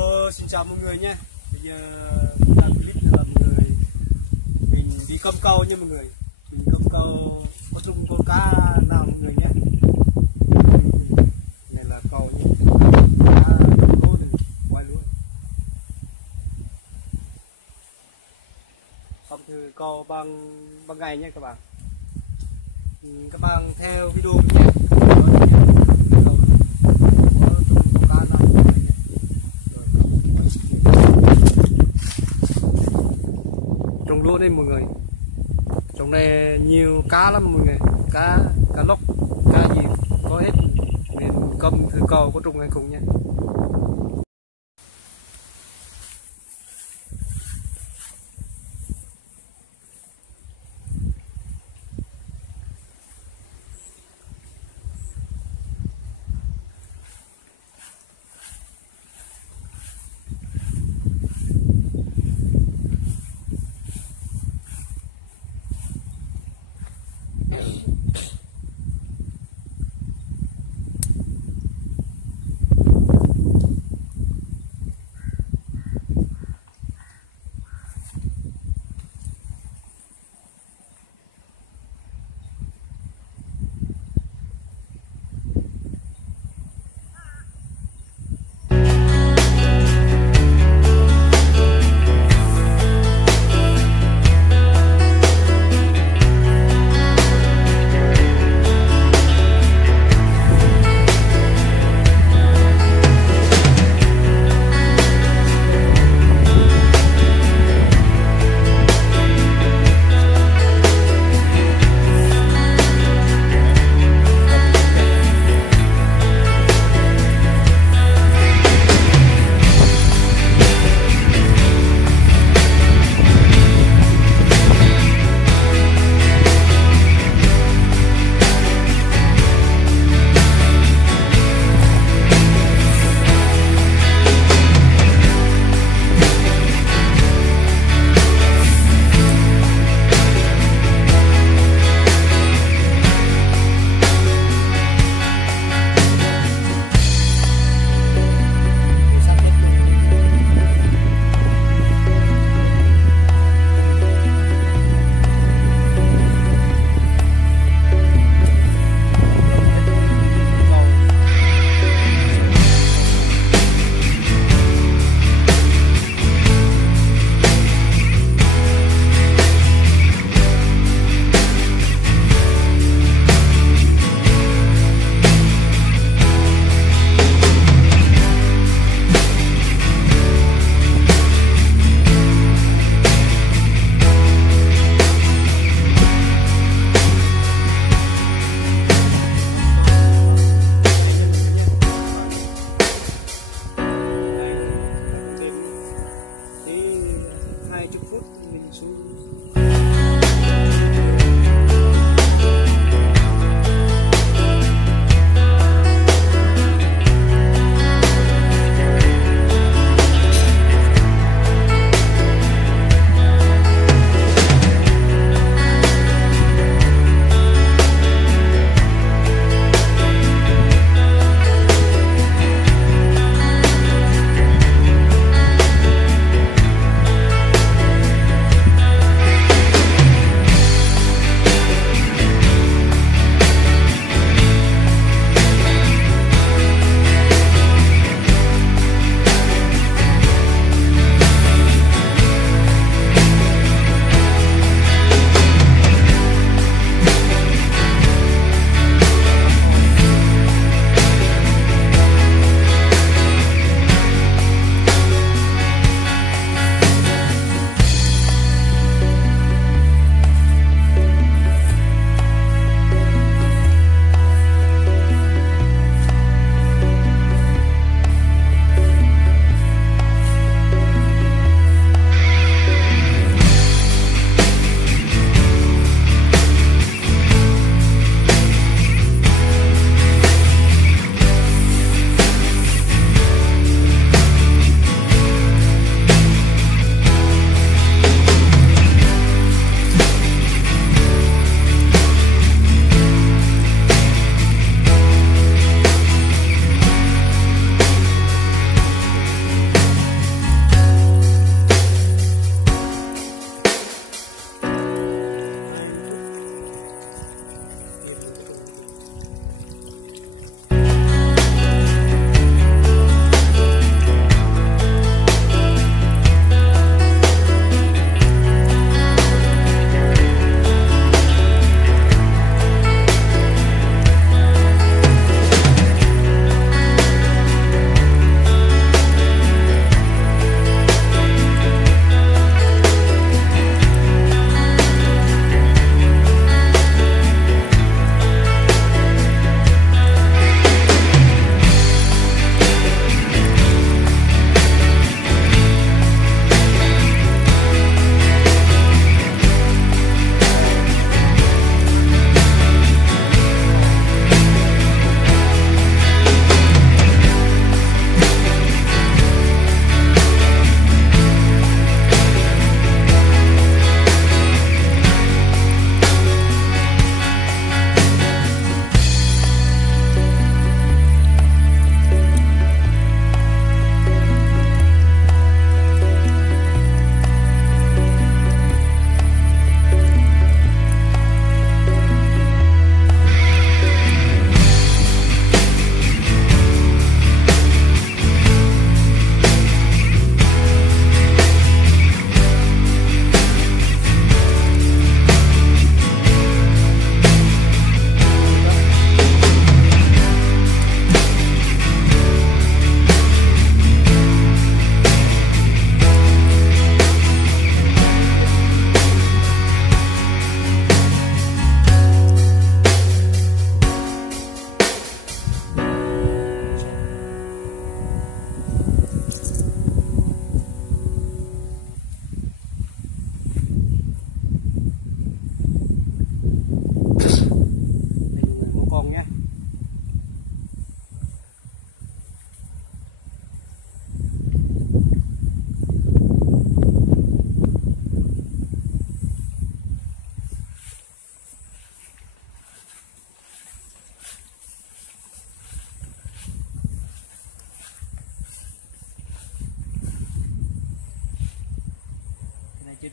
Hello, xin chào mọi người nhé. Bây giờ làm clip là mọi người mình đi cắm câu nha mọi người. Mình cắm câu có dùng con cá nào mọi người nhé. Này là câu như cá lúa này, quay lúa. Không thử câu bằng ngày nhé các bạn. Các bạn theo video mình nhé. Trồng lúa đây mọi người, trong này nhiều cá lắm mọi người, cá lóc, cá gì có hết. Mình cầm thử câu có trùng hay không nhé.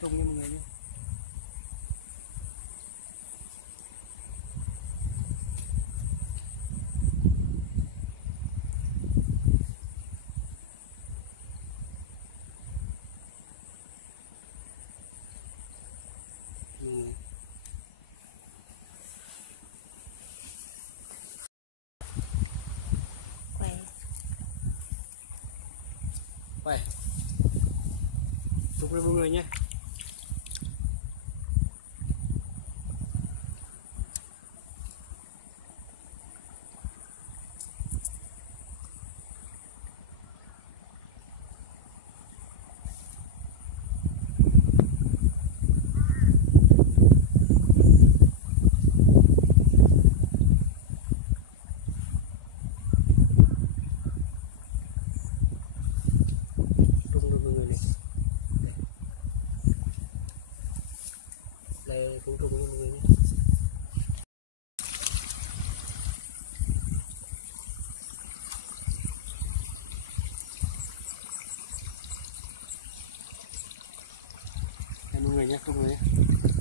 cái trung nha mọi người nhé. Vậy chúc mọi người nhé. Cũng trùng mọi người nhé. Đây, mọi người nhé, trùng rồi nhé.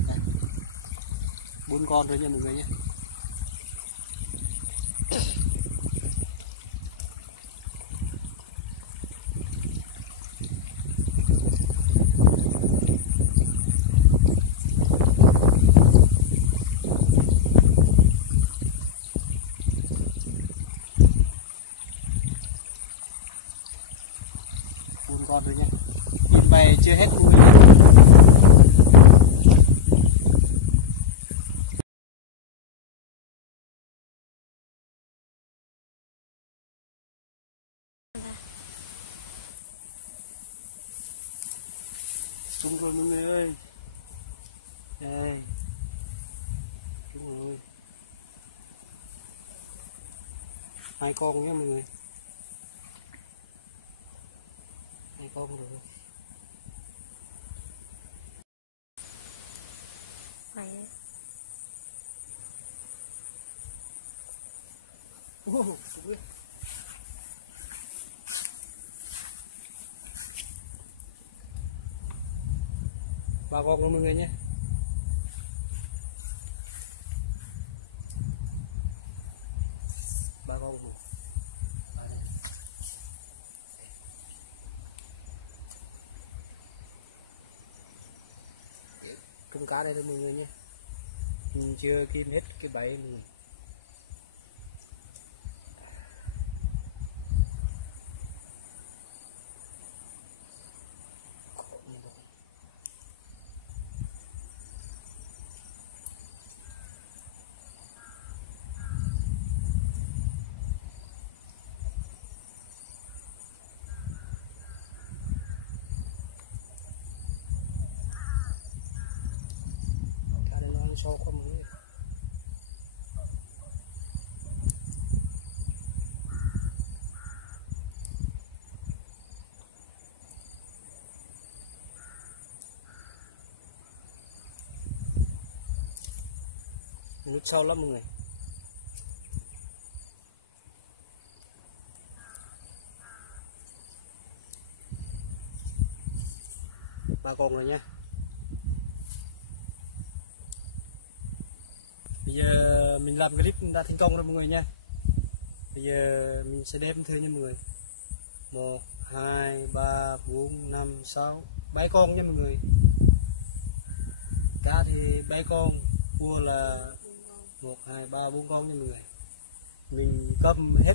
Đây. 4 con thôi nha mọi người nhé. Con rồi nhé, nhìn bày chưa hết luôn. Đúng rồi mọi người ơi, đây đúng rồi, 2 con nhé mọi người, 2 con rồi. Ba con của mọi người nhé. Ba con của cưng cá đây thôi mọi người nhé. Mình chưa kim hết cái bẫy mọi người. Sâu quá mọi người. Nước sâu lắm mọi người. Ba con rồi nha. Bây giờ mình làm clip đã thành công rồi mọi người nha. Bây giờ mình sẽ đếm thử nha mọi người. 1, 2, 3, 4, 5, 6, 7 con nha mọi người. Cá thì 7 con, cua là 1, 2, 3, 4 con nha mọi người. Mình cầm hết